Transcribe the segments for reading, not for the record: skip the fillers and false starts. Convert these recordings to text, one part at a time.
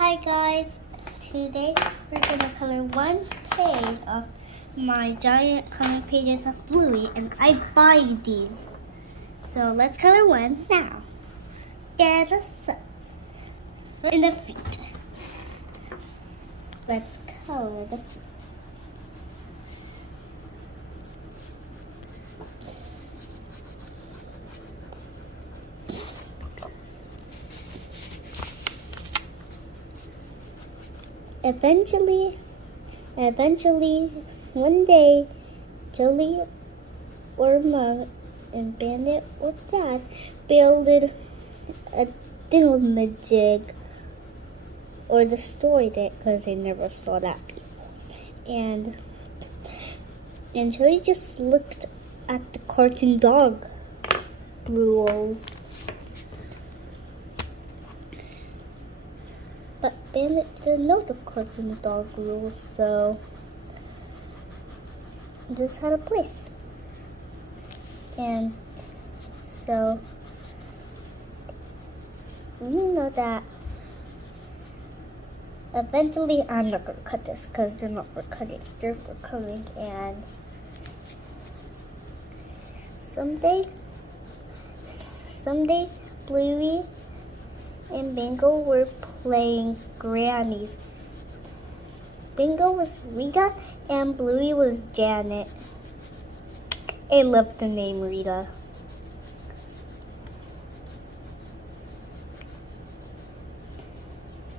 Hi guys, today we're going to color one page of my giant coloring pages of Bluey, and I buy these. So let's color one now. Get us in the feet. Let's color the feet. Eventually, one day, Jelly or Mom and Bandit or Dad built a thingamajig, or destroyed it because they never saw that before. And Jelly just looked at the cartoon dog rules. But Bandit didn't know the cartoon dog rules, so this had a place. And so we know that eventually I'm not going to cut this because they're not for cutting, they're for coloring. And someday Bluey and Bingo were playing grannies. Bingo was Rita and Bluey was Janet. I love the name Rita.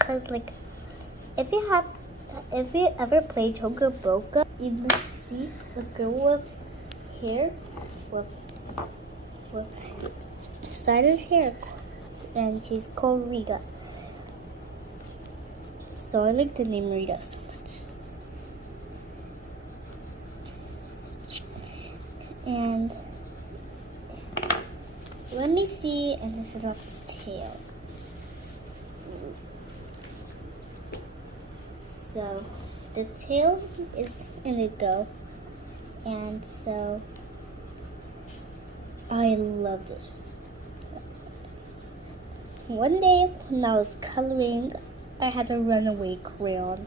Cause like, if you ever played Toga Boca, you see a girl with hair, with sided hair, and she's called Rita. So I like the name Rita so much. And let me see, and this is its tail. So the tail is indigo, and so I love this. One day when I was coloring, I had a runaway crayon.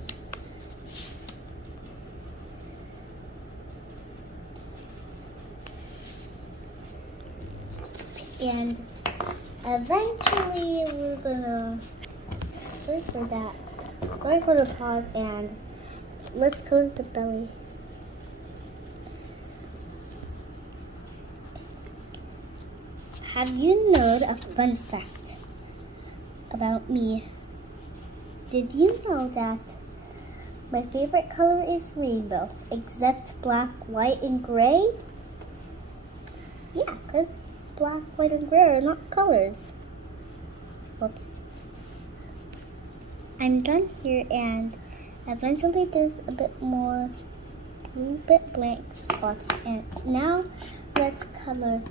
And eventually we're gonna, sorry for the pause, and let's color the belly. Have you known a fun fact about me? Did you know that my favorite color is rainbow, except black, white, and gray? Yeah, because black, white, and gray are not colors. Whoops. I'm done here, and eventually there's a bit blank spots. And now let's color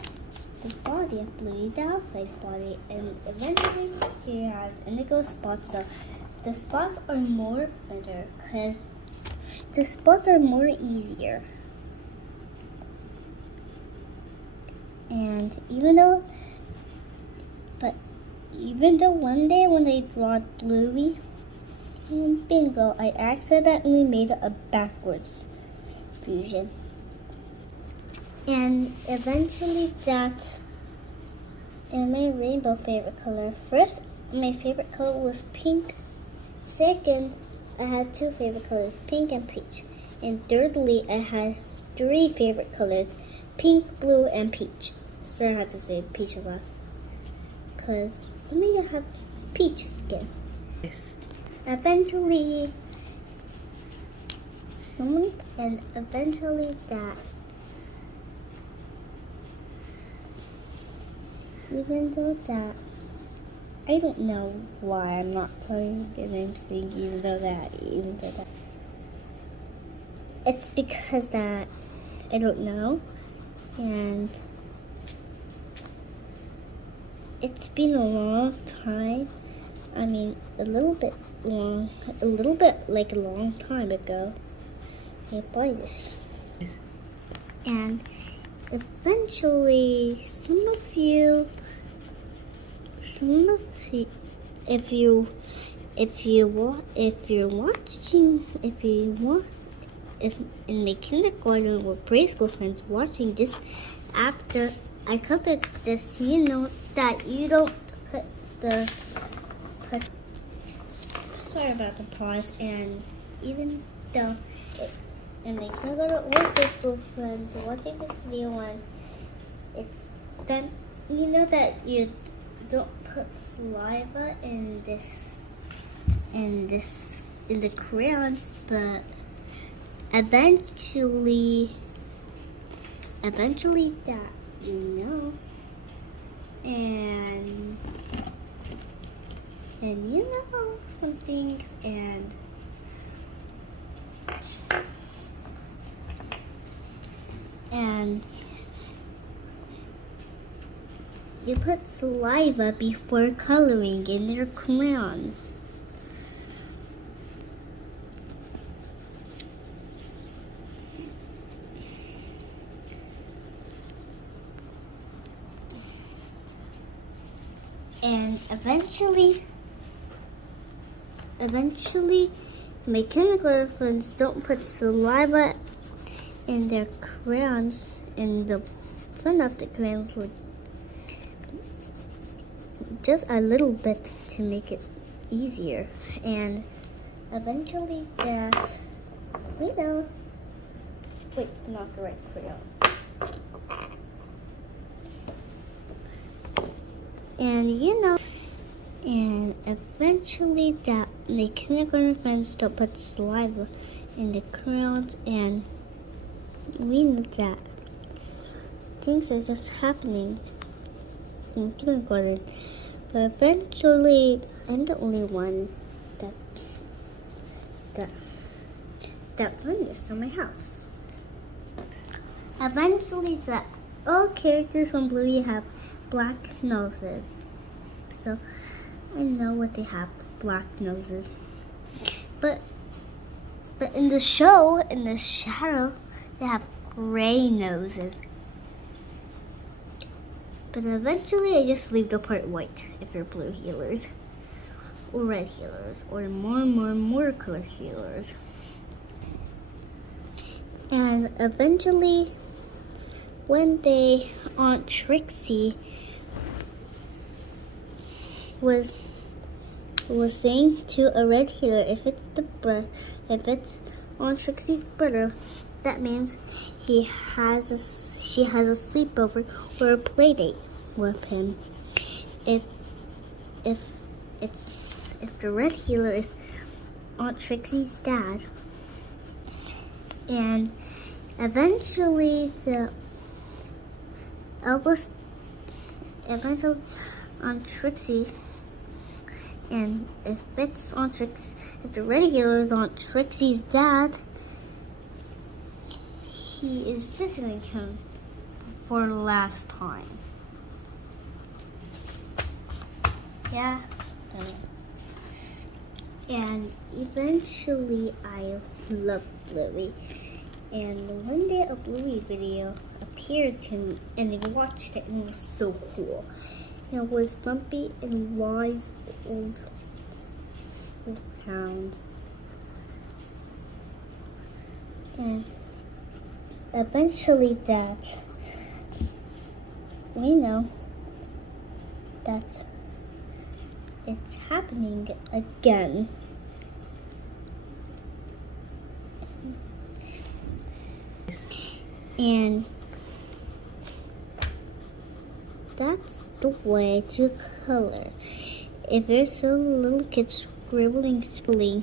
the body of Bluey, the outside body, and eventually he has indigo spots. So the spots are more better because the spots are more easier. And even though one day when I draw Bluey and Bingo, I accidentally made a backwards fusion. And eventually that's in my rainbow favorite color. First, my favorite color was pink. Second, I had two favorite colors, pink and peach. And thirdly, I had three favorite colors, pink, blue, and peach. So I had to say peach last, because some of you have peach skin. Yes. Eventually that. Even though that, I don't know why I'm not telling you the name saying even though that. It's because that I don't know, and it's been a long time. I mean, a little bit like a long time ago. I bought this. And eventually, if you if you're watching, if in my kindergarten or preschool friends watching this after I colored this, you know that you don't put. Sorry about the pause, and even though in my kindergarten or preschool friends watching this video one, it's done. You know that you don't put saliva in the crayons, but eventually that you know, and you know some things, and you put saliva before coloring in your crayons. And eventually, my kindergarten friends don't put saliva in their crayons, in the front of the crayons, like just a little bit to make it easier. And eventually that, we know, wait, it's not the right crayon. And you know, and eventually that my kindergarten friends don't put saliva in the crayons, and we know that things are just happening in kindergarten. But eventually, I'm the only one that learned this in my house. Eventually, all characters from Bluey have black noses. So I know what they have, black noses. But in the show, in the shadow, they have gray noses. But eventually I just leave the part white if you're blue healers, or red healers, or more color healers. And eventually, one day, Aunt Trixie was saying to a red healer, if it's Aunt Trixie's brother, that means she has a sleepover or a play date with him. If the red healer is Aunt Trixie's dad, and eventually Aunt Trixie, and if the red healer is Aunt Trixie's dad, he is visiting him for the last time. Yeah. And eventually I love Bluey. And one day a Bluey video appeared to me, and I watched it, and it was so cool. It was Bumpy and Wise Old Hound. And eventually that, we know that it's happening again. And that's the way to color. If there's a little kid scribbling, something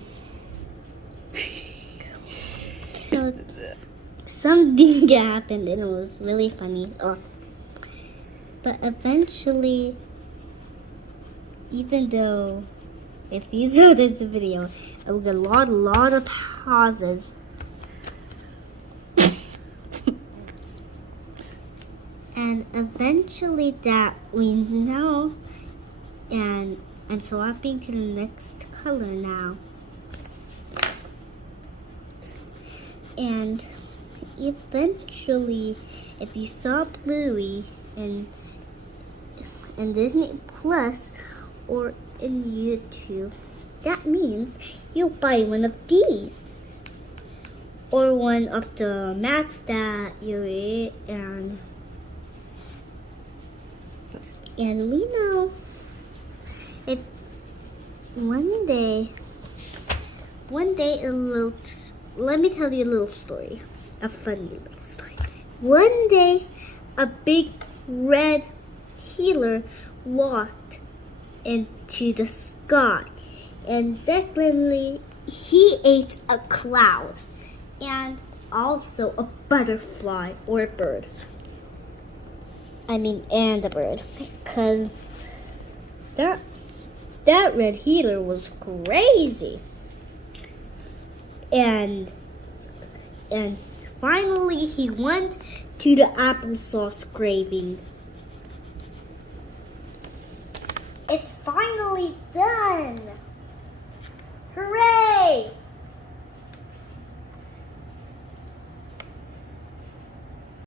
happened, and it was really funny. But eventually, even though if you saw this video, I will get a lot of pauses. And eventually that we know, and I'm swapping to the next color now. And eventually, if you saw Bluey in Disney Plus or in YouTube, that means you buy one of these. Or one of the mats that you eat, and we know if one day let me tell you a little story, a funny little story. One day, a big red healer walked into the sky, and secondly, he ate a cloud and also a butterfly or a bird. And a bird, because that red healer was crazy. And finally he went to the applesauce craving. It's finally done.